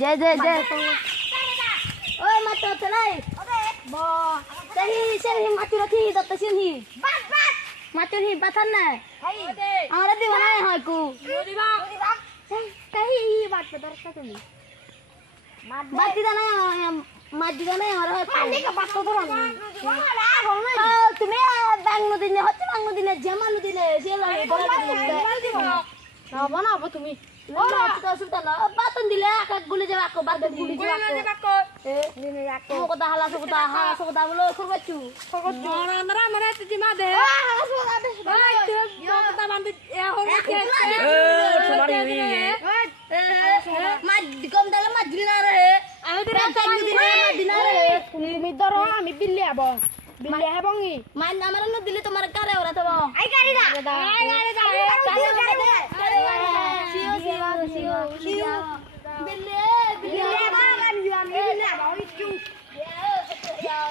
যে যে যে ওই মাতো চলাই bo sehi mati rati dot sini mati hi batan na amara di mana hai ku kahi bat padar ka tumi mati dana mati dana amara hai pani ka bat padar na তুমি bungalow দিনে হচ্ছে bungalow দিনে জামানো দিনে সেলা না বানাবো তুমি অসুবিধা না বাতন দিলে আকাশ গুলি যাবে আকো বাতন গুলি যাবে আকো দিনে আকো কথা হালা কথা বলো খরগচ্চু আমরা আমরা তুই মা দে হালা কথা দে কথা বান্ধি এ হরগচ্চু মা কম দালে মা দিনা রে আমি দিনা রে তুমি ধরো আমি বিল্লি আবো বিল্লি হেবঙ্গি মান আমার ন দিলে তোমার কারে ওরা তো আই গাড়ি দা Billy, Billy, Billy, Billy, Billy, Billy, Billy, Billy, Billy,